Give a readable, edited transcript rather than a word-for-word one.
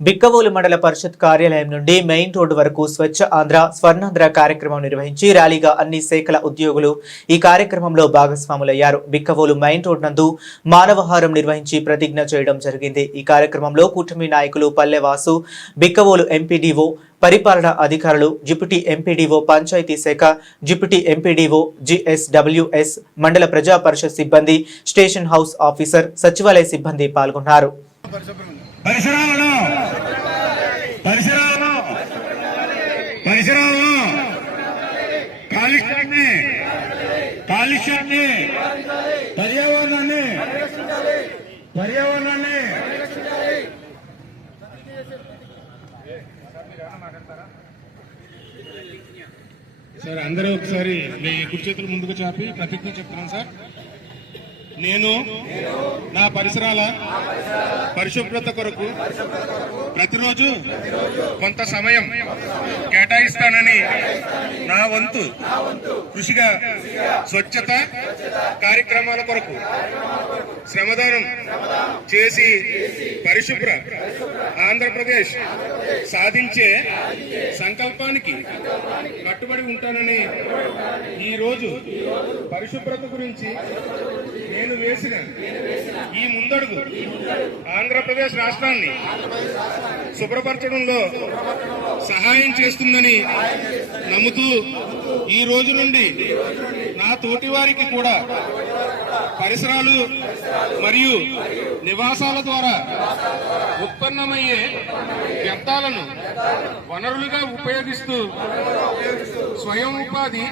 బిక్కవోలు మండల పరిషత్ కార్యాలయం నుండి మెయిన్ రోడ్డు వరకు స్వచ్ఛ ఆంధ్ర స్వర్ణాంధ్ర కార్యక్రమం నిర్వహించి ర్యాలీగా అన్ని శాఖల ఉద్యోగులు ఈ కార్యక్రమంలో భాగస్వాములయ్యారు. బిక్కవోలు మెయిన్ రోడ్ నందు మానవహారం నిర్వహించి ప్రతిజ్ఞ చేయడం జరిగింది. ఈ కార్యక్రమంలో కూటమి నాయకులు పల్లెవాసు, బిక్కవోలు ఎంపీడీఓ, పరిపాలనా అధికారులు, డిప్యూటీ ఎంపీడీఓ, పంచాయతీ శాఖ డిప్యూటీ ఎంపీడీఓ, జిఎస్డబ్ల్యూఎస్, మండల ప్రజా పరిషత్ సిబ్బంది, స్టేషన్ హౌస్ ఆఫీసర్, సచివాలయ సిబ్బంది పాల్గొన్నారు. పర్యావరణాన్ని సార్ అందరూ ఒకసారి మీ కుడి చేతులు ముందుకు చాపి ప్రతిజ్ఞ చెప్తున్నాను సార్. నేను నా పరిసరాల పరిశుభ్రత కొరకు ప్రతిరోజు కొంత సమయం కేటాయిస్తానని నా వంతు కృషిగా స్వచ్ఛత కార్యక్రమాల కొరకు శ్రమదానం చేసి పరిశుభ్ర ఆంధ్రప్రదేశ్ సాధించే సంకల్పానికి కట్టుబడి ఉంటానని ఈ రోజు పరిశుభ్రత గురించి నేను వేసిన ఈ ముందడుగు ఆంధ్రప్రదేశ్ రాష్ట్రాన్ని శుభ్రపరచడంలో సహాయం చేస్తుందని నమ్ముతూ ఈ రోజు నుండి నా తోటి వారికి కూడా పరిసరాలు మరియు నివాసాల ద్వారా ఉత్పన్నమయ్యే వ్యర్థాలను వనరులుగా ఉపయోగిస్తూ స్వయం ఉపాధి